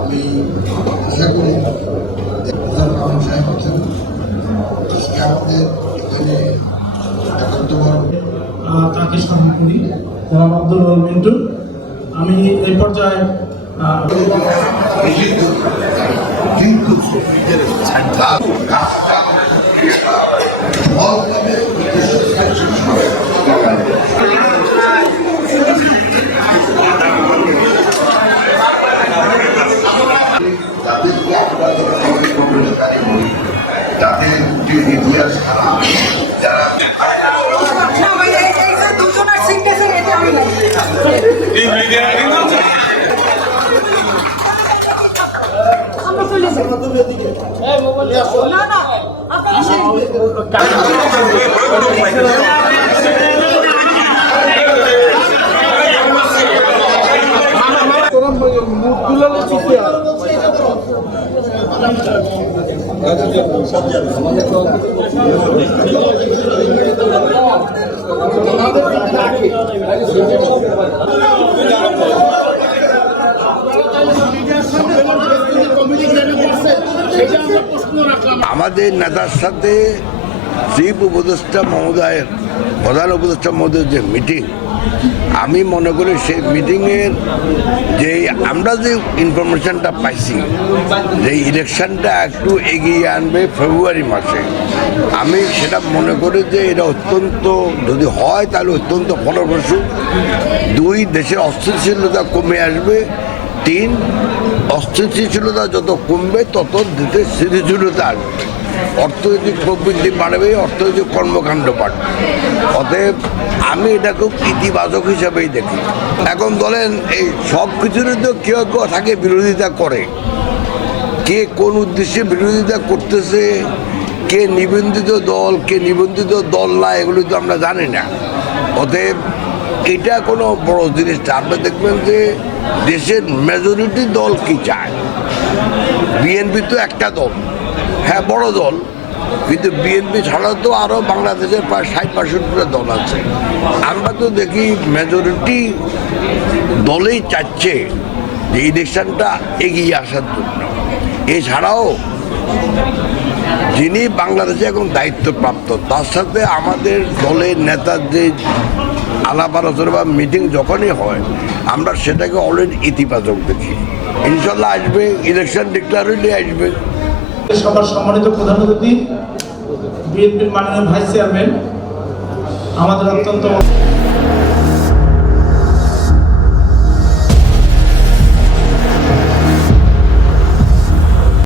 আমি আশা করি সাহেব আছেন আমাদের এখানে তাকে স্মরণ করি জনাব আব্দুল মিন্টু আমি এই পর্যায়ে আমি নাই আমরা চলে যাই না না আপনারা আমাদের নেতার সাথে চিফ উপদেষ্টা মহোদয়ের, প্রধান উপদেষ্টা মহোদয়ের যে মিটিং আমি মনে করি সেই মিটিংয়ের যে আমরা যে ইনফরমেশনটা পাইছি, যে ইলেকশনটা একটু এগিয়ে আনবে ফেব্রুয়ারি মাসে, আমি সেটা মনে করি যে এটা অত্যন্ত, যদি হয় তাহলে অত্যন্ত ফলপ্রসূ। দুই দেশের অস্থিতিশীলতা কমে আসবে। তিন, অস্থিতিশীলতা যত কমবে, তত দেশের স্থিতিশীলতা আসবে। অর্থনৈতিক প্রবৃদ্ধি বাড়বে, অর্থনৈতিক কর্মকাণ্ড বাড়বে। অতএব আমি এটা খুব ইতিবাচক হিসাবেই দেখি। এখন বলেন, এই সব কিছুরই তো কেউ কেউ থাকে বিরোধিতা করে। কে কোন উদ্দেশ্যে বিরোধিতা করতেছে, কে নিবন্ধিত দল, কে নিবন্ধিত দল না এগুলো তো আমরা জানি না। অতএব এটা কোনো বড় জিনিস না। আপনি দেখবেন যে দেশের মেজরিটি দল কি চায়? বিএনপি তো একটা দল। হ্যাঁ বড় দল। কিন্তু বিএনপি ছাড়া তো আরও বাংলাদেশের প্রায় ষাট পার্সেন্টটা দল আছে। আমরা তো দেখি মেজরিটি দলেই চাচ্ছে যে ইলেকশনটা এগিয়ে আসার জন্য। এছাড়াও যিনি বাংলাদেশে এখন দায়িত্বপ্রাপ্ত, তার সাথে আমাদের দলের নেতার যে আলাপ আলোচনা বা মিটিং যখনই হয়, আমরা সেটাকে অলরেডি ইতিবাচক দেখি। ইনশাল্লাহ আসবে ইলেকশন ডিক্লার হইলে আসবে। সবার সম্মানিত প্রধান অতিথি বিএনপির মাননীয় ভাইস চেয়ারম্যান আমাদের অত্যন্ত